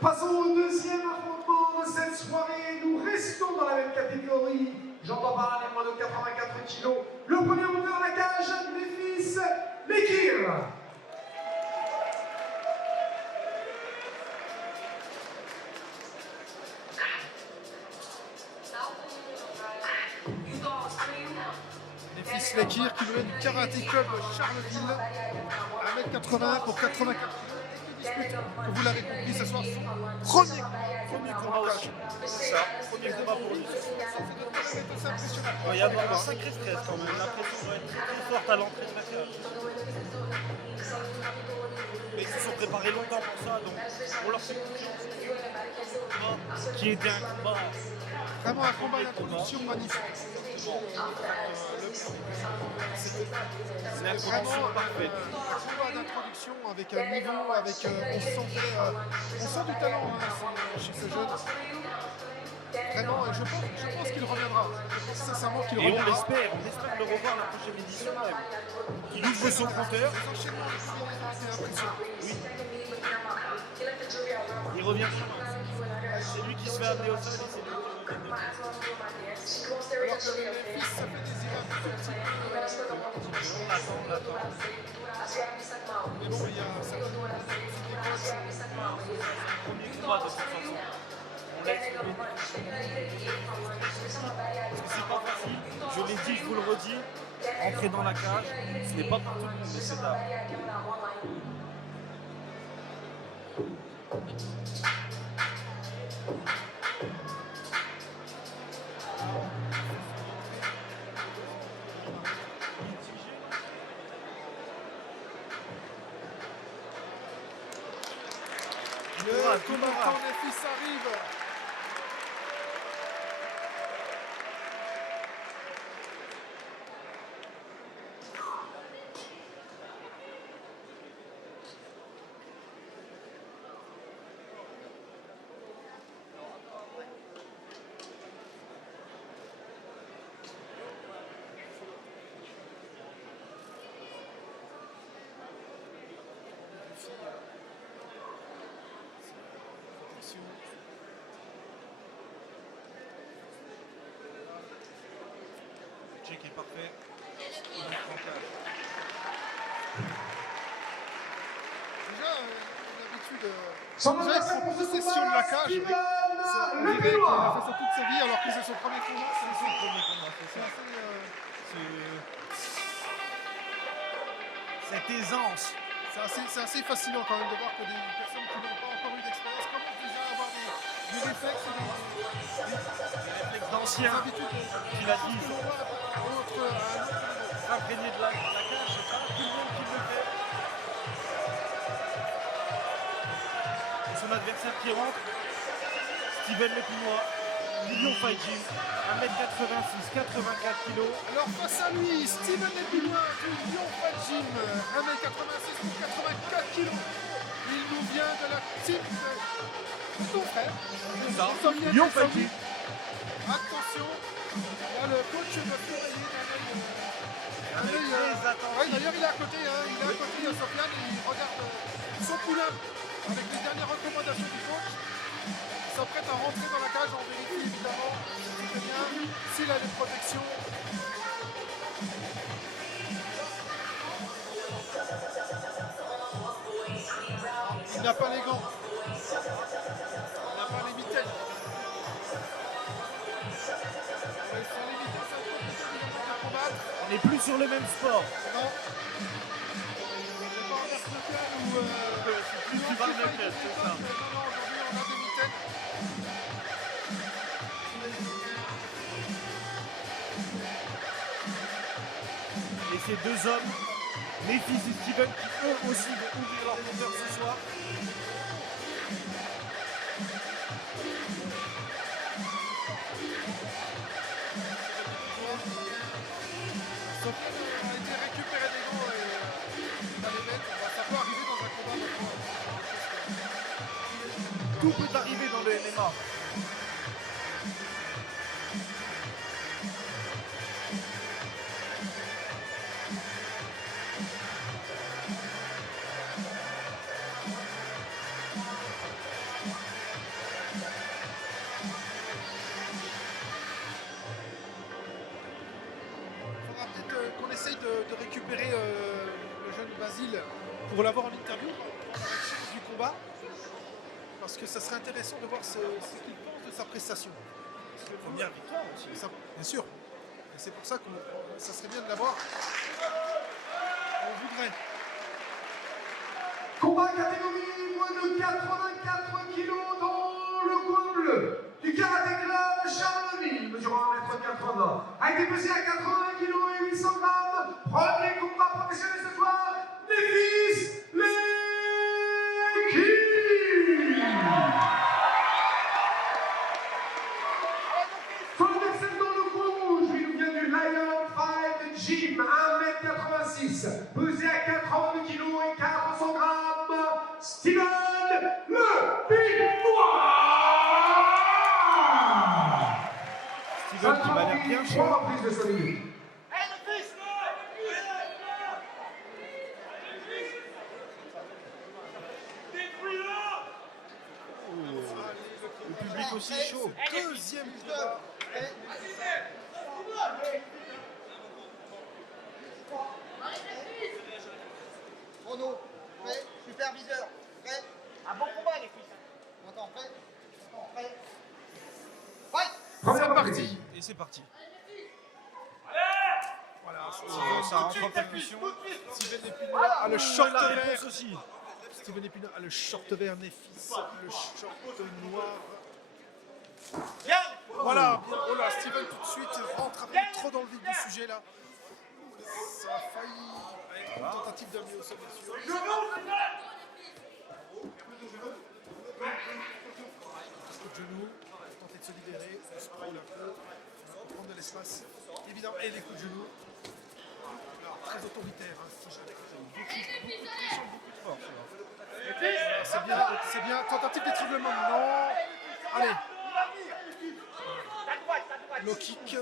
Passons au deuxième affrontement de cette soirée. Nous restons dans la même catégorie. J'entends par là les moins de 84 kg. Le premier monteur à la cage, Méphis Lekir. Méphis Lekir qui venait du Karaté Club Charleville, 1m81 pour 84 kg. Que vous l'avez compris ce soir, son premier combat aussi. C'est ça, premier combat pour lui. Il va y avoir un sacré stress quand même. La pression doit être très forte à l'entrée de la cage. Mais ils se sont préparés longtemps pour ça, donc on leur fait confiance. Qui était un combat. Vraiment un combat d'introduction magnifique. C'est vraiment un combat d'introduction avec un niveau, avec on sent du talent chez ce jeune. Vraiment, je pense qu'il reviendra. Je pense sincèrement qu'il reviendra. Et on espère le revoir la prochaine édition. Il ouvre son compteur. Oui. Il revient sur moi. C'est lui qui se fait amener au sol et c'est lui qui revient. Alors que les fils, ça fait désirer un tout petit peu. On attend. Mais bon, il y a un certain nombre de premier combat de toute façon. On laisse le parce que c'est pas facile, je l'ai dit, je vous le redis, entrer dans la cage, ce n'est pas pour tout le monde, mais c'est là. Le combattant des fils arrive. Le check est parfait. Déjà, l'habitude Son déjà adversaire être pour en ce possession de la cage. Steven On dirait qu'il a fait ça toute sa vie alors que c'est son premier combat. C'est son premier combat, c'est ça. Cette aisance. C'est assez fascinant quand même de voir que des personnes qui n'ont pas encore eu d'expérience commencent déjà à avoir des réflexes et Les réflexes d'anciens habitudes qu'il a dit. qu'on voit à un autre niveau. Imprégné de la cage, c'est pas tout le monde qui le fait. Et son adversaire qui rentre, Steven Lépinois, Million Fight Gym, 1m86, 84 kg. Alors face à lui, Steven Lépinois du Lyon Fight Gym, 1m86 pour 84 kg. Il nous vient de la team de ton frère. C'est ça, Sofiane Lyon Saoui. Fight Gym. Attention, là le coach doit surveiller Un œil très attentif. ouais, d'ailleurs il est à côté, il est à côté de Sofiane et il regarde son poulain avec les dernières recommandations du coach. Il s'apprête à rentrer dans la cage, on vérifie évidemment très bien s'il a des protections. Il n'a pas les gants. Il n'a pas les mitaines. On n'est plus sur le même sport. Non. C'est pas en Arsenal ou C'est plus du Barnacles, c'est ça. Non, aujourd'hui on a des mitaines. Et ces deux hommes, Méphis et Steven, qui eux aussi vont ouvrir leur compteur ce soir. Sofiane a été récupéré des gants et dans les mettre. Ça peut arriver dans un combat maintenant. Tout peut arriver dans le MMA. récupérer le jeune Basile pour l'avoir en interview du combat. Parce que ça serait intéressant de voir ce qu'il pense de sa prestation. Première victoire aussi. Bien sûr. Et c'est pour ça que ça serait bien de l'avoir. On voudrait. Combat catégorie moins de 84 kilos dans le coin bleu. Du karaté club Charleville, mesurant 1m80. A été pesé à 80 kg et 800 grammes. Premier combat professionnel ce soir. Néphis Lekki. Fandersen dans le coin rouge, il nous vient du Lion Fight Gym, 1m86, pesé à 82 kg et 400 grammes, Steven Le Pinois. Steven qui m'a l'air bien chaud. 3 reprises de 5 minutes. Le public aussi chaud. Deuxième combat. Chrono, prêt, superviseur, prêt. Un bon combat les filles. Attends, prêt. Attends, prêt. Fight. Première C'est partie. parti. Et c'est parti. Voilà, Ça rentre en percussion. Steven Épineux a le short la vert. réponse aussi. Steven Épineux a le short vert, Néphis, le short noir. Voilà, bien. Oh là, Steven tout de suite rentre un peu trop dans le vif du sujet là. Ça a failli être une tentative d'amener au sol, bien sûr. Coup de genou, tenter de se libérer, de se prendre un peu, prendre de l'espace. Évidemment, et les coups de genou. Alors, très autoritaire, hein, ce jeu. Beaucoup de force. Voilà, c'est bien. Tentative d'étranglement, non. Allez. Low kick.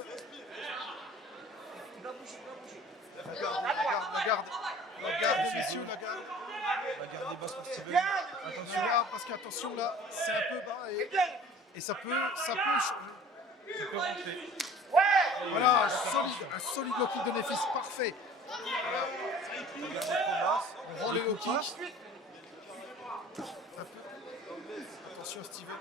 La garde, messieurs, la garde. La garde des basses pour Steven. Attention là, parce qu'attention là, c'est un peu bas et ça peut changer. Ça peut rentrer. Voilà, un solide low kick de Néphis, parfait. On rend les low kicks. Attention à Steven.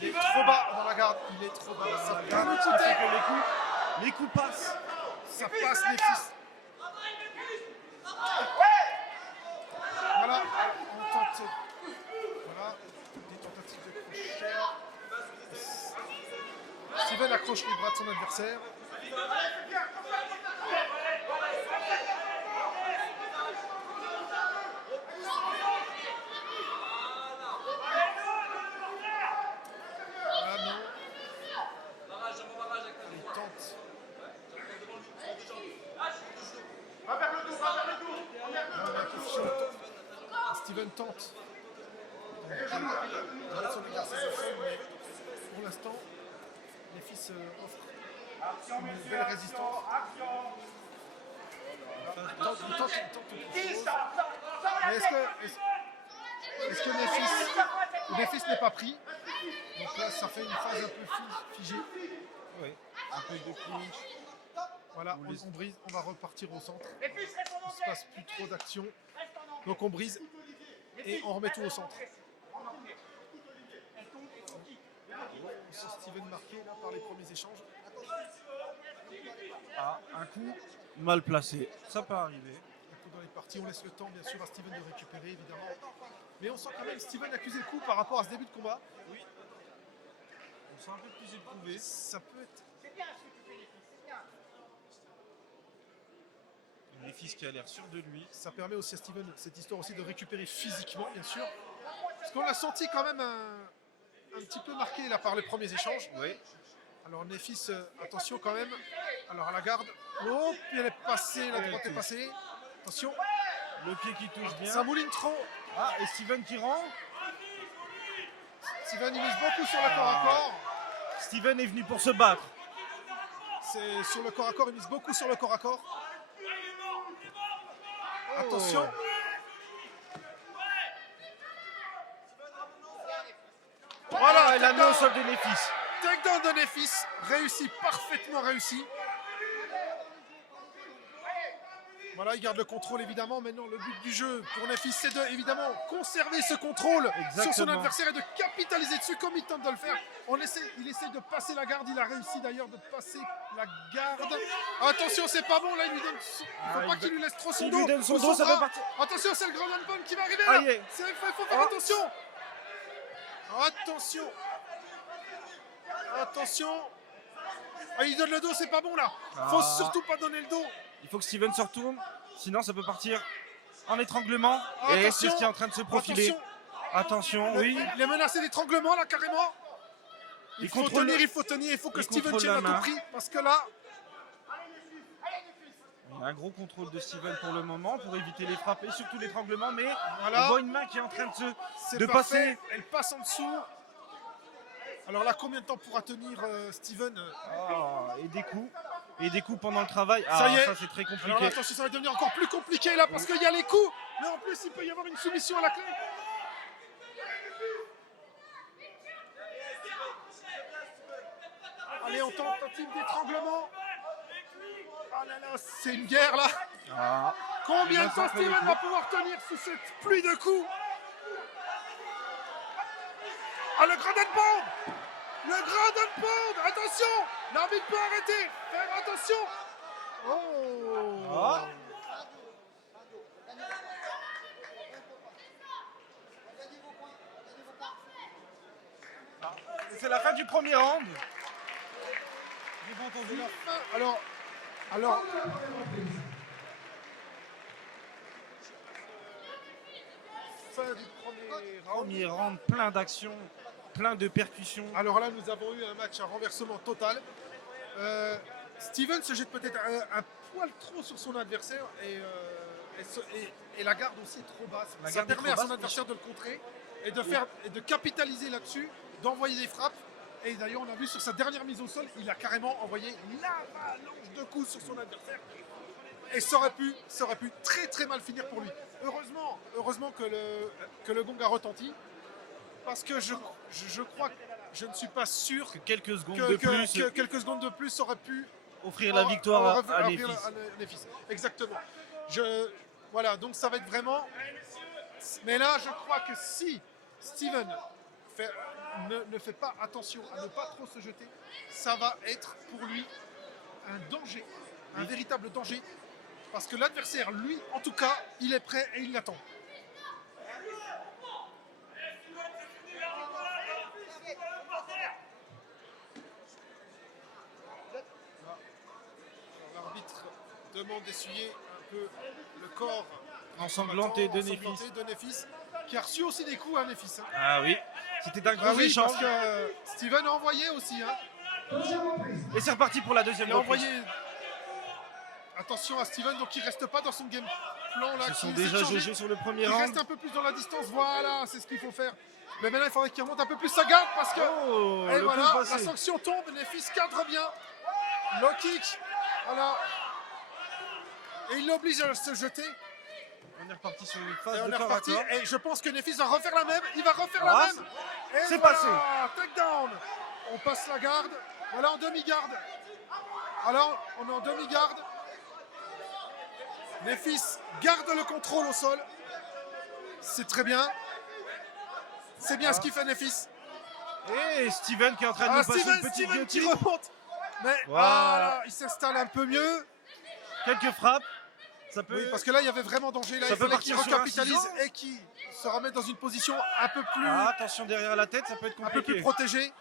Il est trop bas dans la garde, il est trop bas. Ça peut Garde le qui fait quitter. que les coups passent. Ça passe Néphis. Voilà, on tente. Voilà, des tentatives de crochet. Steven accroche les bras de son adversaire. Voilà, non. Il tente. Steven tente. Son exercice à fond, mais pour l'instant, Néphis offre une belle résistance. Il tente quelque chose. Mais est-ce que Néphis n'est pas pris? Donc là, ça fait une phase un peu figée. Oui. Un peu de clinch. Voilà, on brise, on va repartir au centre. Il ne se passe plus trop d'action. Donc on brise et on remet tout au centre. On sent Steven marqué là par les premiers échanges. Ah, un coup mal placé. Ça peut arriver. Un coup dans les parties, on laisse le temps bien sûr à Steven de récupérer évidemment. Mais on sent quand même Steven accuser le coup par rapport à ce début de combat. Oui. On sent un peu plus éprouvé. Ça peut être. Néphis qui a l'air sûr de lui. Ça permet aussi à Steven, cette histoire aussi, de récupérer physiquement, bien sûr. Parce qu'on l'a senti quand même un petit peu marqué là par les premiers échanges. Oui. Alors Néphis, attention quand même. Alors à la garde. Oh, puis elle est passée, la droite est passée. Attention, Le pied qui touche bien. ça mouline trop. Ah, et Steven qui rend. Steven, il mise beaucoup sur le corps à corps. Steven est venu pour se battre. C'est sur le corps à corps, il mise beaucoup sur le corps à corps. Attention. Voilà, elle a mis au sol de Néphis. Takedown de Néphis, réussi, parfaitement réussi. Voilà, il garde le contrôle évidemment. Maintenant, le but du jeu pour Nefis, c'est de évidemment conserver ce contrôle sur son Exactement. adversaire et de capitaliser dessus comme il tente de le faire. Il essaye de passer la garde. Il a réussi d'ailleurs de passer la garde. Attention, c'est pas bon là. Il lui donne. Il faut pas qu'il lui laisse trop son S'il dos. lui donne son ou dos, ça bras. peut partir. Attention, c'est le grand Anpon qui va arriver Aïe, là. aïe. Il faut faire attention. Attention. Attention. Ah, il donne le dos, c'est pas bon là. Faut surtout pas donner le dos. Il faut que Steven se retourne, sinon ça peut partir en étranglement. Et Attention. c'est ce qui est en train de se profiler. Attention, oui. Il est menacé d'étranglement là carrément. Il Il faut contrôle tenir, le- il faut tenir, il faut que il Steven contrôle tienne la à tout main. prix parce que là, Il y a un gros contrôle de Steven pour le moment pour éviter les frappes et surtout l'étranglement. Mais Voilà. on voit une main qui est en train c'est de parfait. passer. Elle passe en dessous. Alors là, combien de temps pourra tenir Steven Ah, et des coups pendant le travail. Ça y est. Ça c'est très compliqué. Alors là, attention, ça va devenir encore plus compliqué là parce qu'il y a les coups. Mais en plus, il peut y avoir une soumission à la clé. Allez, on tente un type d'étranglement. Ah là là, c'est une guerre là. Ah. Combien de Il temps va s'en faire Steven des va coups. pouvoir tenir sous cette pluie de coups? Ah, le grand Pound! Le grand Pound! Attention! L'arbitre peut arrêter! Faire attention! Oh! Ah. C'est la fin du premier round. J'ai pas entendu. C'est la fin. Alors, fin du premier round. Premier round, plein d'actions, plein de percussions. Alors là, nous avons eu un match à renversement total. Steven se jette peut-être un poil trop sur son adversaire et la garde aussi est trop basse. La Ça garde est permet à trop son basse, adversaire de le contrer et de capitaliser là-dessus, d'envoyer des frappes. Et d'ailleurs, on a vu sur sa dernière mise au sol, il a carrément envoyé l'avalanche de coups sur son adversaire. Et ça aurait pu très très mal finir pour lui. Heureusement que le gong a retenti. Parce que je crois que je ne suis pas sûr Quelques secondes de plus, que quelques secondes de plus auraient pu offrir la victoire à offrir Nefis. Nefis. Exactement. Voilà, donc ça va être vraiment. Mais là, je crois que si Steven ne fait pas attention à ne pas trop se jeter, ça va être pour lui un danger, un véritable danger. Parce que l'adversaire, lui, en tout cas, il est prêt et il l'attend. L'arbitre demande d'essuyer un peu le corps Ensanglanté de Nefis. ensanglanté de Nefis, qui a reçu aussi des coups à Nefis. Hein. Ah oui, c'était un gros Ah oui, échange. parce que Steven a envoyé aussi. Hein. Et c'est reparti pour la deuxième Il a reprise. envoyé. Attention à Steven, donc il reste pas dans son game plan là. Ils se sont qui essaie de déjà changer. jaugés sur le premier Il round. reste un peu plus dans la distance. Voilà, c'est ce qu'il faut faire. Mais maintenant, il faudrait qu'il remonte un peu plus sa garde parce que. Oh, Et le voilà, coup la passé. sanction tombe. Nefis cadre bien. Low kick. Voilà. Et il l'oblige à se jeter. On est reparti sur une Et phase on de est corps à reparti. corps. Et je pense que Nefis va refaire la même. Il va refaire Ah, la même. Et c'est voilà, passé. Takedown. On passe la garde. Voilà en demi-garde. Alors, on est en demi-garde. Nefis garde le contrôle au sol. C'est très bien. C'est bien ce qu'il fait Nefis. Et Steven qui est en train de nous passer une petite Steven qui guillotine. remonte. Mais Voilà. voilà, il s'installe un peu mieux. Quelques frappes. Ça peut. Oui, parce que là, il y avait vraiment danger. Là, Ça il peut fallait qu'il partir sur un recapitalise ciseau. et qu'il se remette dans une position un peu plus, Ah, attention derrière la tête, ça peut être un peu plus compliqué. protégée.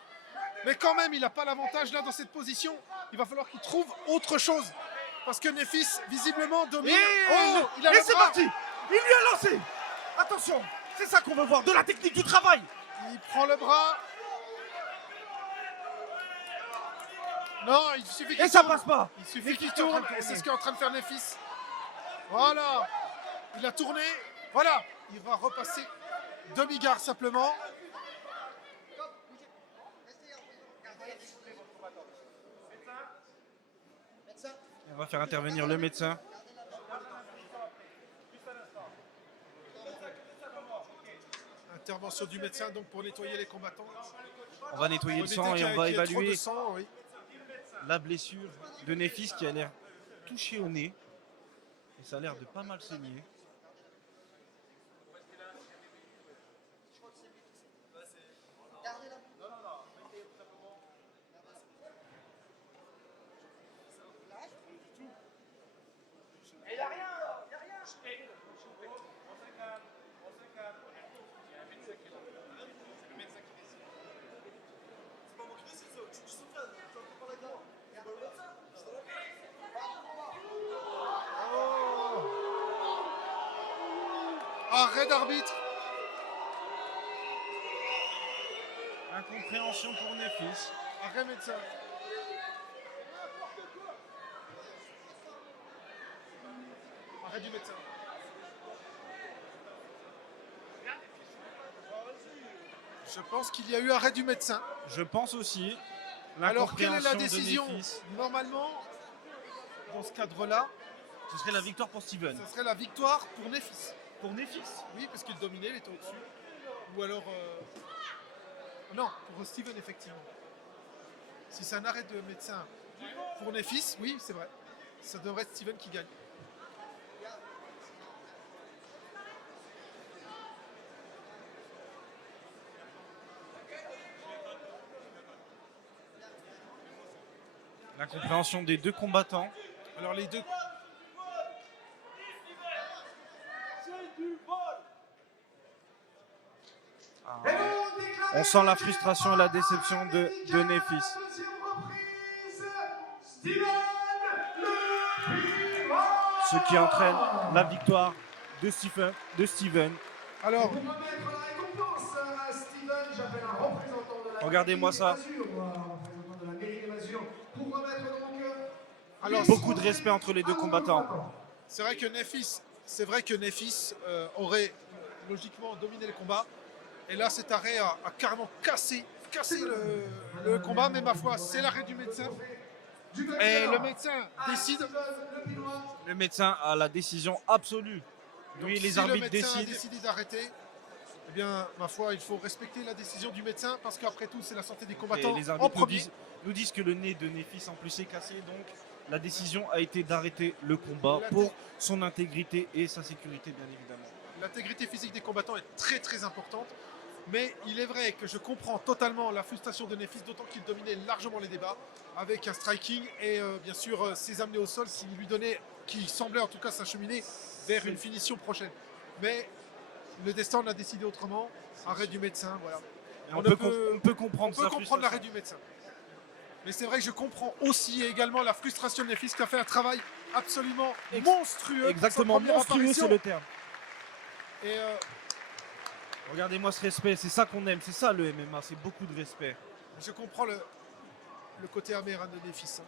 Mais quand même, il n'a pas l'avantage là dans cette position. Il va falloir qu'il trouve autre chose. Parce que Nefis, visiblement, domine. Oh, il a et le c'est bras. parti. Il lui a lancé. Attention, c'est ça qu'on veut voir, de la technique du travail. Il prend le bras. Non, il suffit qu'il Et ça tourne. passe pas. Il suffit qu'il Nefis est en train tourne. de Et c'est tourner. ce qu'est en train de faire Nefis. Voilà. Il a tourné. Voilà. Il va repasser demi-garde simplement. On va faire intervenir le médecin. Intervention du médecin donc pour nettoyer les combattants. On va nettoyer le Pour sang éviter et on va qu'il y ait trop de évaluer sang, oui. la blessure de Nefis qui a l'air touché au nez. Et ça a l'air de pas mal saigner. Gardez-la. Et il a rien alors, il a rien. Arrêt d'arbitre. Incompréhension pour Nefis. Arrêt médecin. Arrêt du médecin. Je pense qu'il y a eu arrêt du médecin. Je pense aussi. Alors, quelle est la L'incompréhension de décision? Nefis. Normalement, dans ce cadre-là, Ce serait la victoire pour Steven. ce serait la victoire pour Nefis. Pour Nefis. Oui, parce qu'il dominait, il était au-dessus. Ou alors... Non, pour Steven, effectivement. Si c'est un arrêt de médecin pour Nefis, oui, c'est vrai. Ça devrait être Steven qui gagne. L'incompréhension des deux combattants. Alors les deux... On sent la frustration et la déception de Nefis. Ce qui entraîne la victoire de Steven. Alors, Pour remettre la récompense à Steven, j'appelle un représentant de la Regardez-moi ça. mairie des Masures, un représentant de la mairie des Masures, pour remettre donc Alors, beaucoup de respect entre les deux combattants. c'est vrai que Nefis aurait logiquement dominé le combat. Et là, cet arrêt a carrément cassé le combat. Mais ma foi, c'est l'arrêt du médecin. Et le médecin décide. Le médecin a la décision absolue. Lui, Donc, les si arbitres le médecin a décident. décidé d'arrêter, eh bien, ma foi, il faut respecter la décision du médecin parce qu'après tout, c'est la santé des Et combattants les en arbitres premier. nous disent que le nez de Nefis en plus est cassé. Donc, la décision a été d'arrêter le combat pour son intégrité et sa sécurité, bien évidemment. L'intégrité physique des combattants est très très importante. Mais il est vrai que je comprends totalement la frustration de Nefis, d'autant qu'il dominait largement les débats avec un striking et bien sûr ses amenés au sol qui semblait en tout cas s'acheminer vers une finition prochaine. Mais le destin en a décidé autrement. Arrêt du médecin, voilà. Et on peut comprendre On peut sa comprendre l'arrêt frustration. du médecin. Mais c'est vrai que je comprends aussi également la frustration de Nefis qui a fait un travail absolument monstrueux. pour sa Exactement, première monstrueux, apparition. c'est le terme. Et Regardez-moi ce respect, c'est ça qu'on aime, c'est ça le MMA, c'est beaucoup de respect. je comprends le côté amer de Nefis. Hein.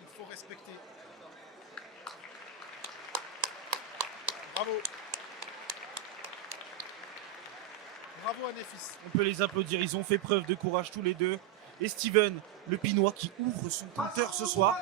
Il faut respecter. Bravo. Bravo à Nefis. On peut les applaudir, ils ont fait preuve de courage tous les deux. Et Steven, le Pinois qui ouvre son compteur ce soir.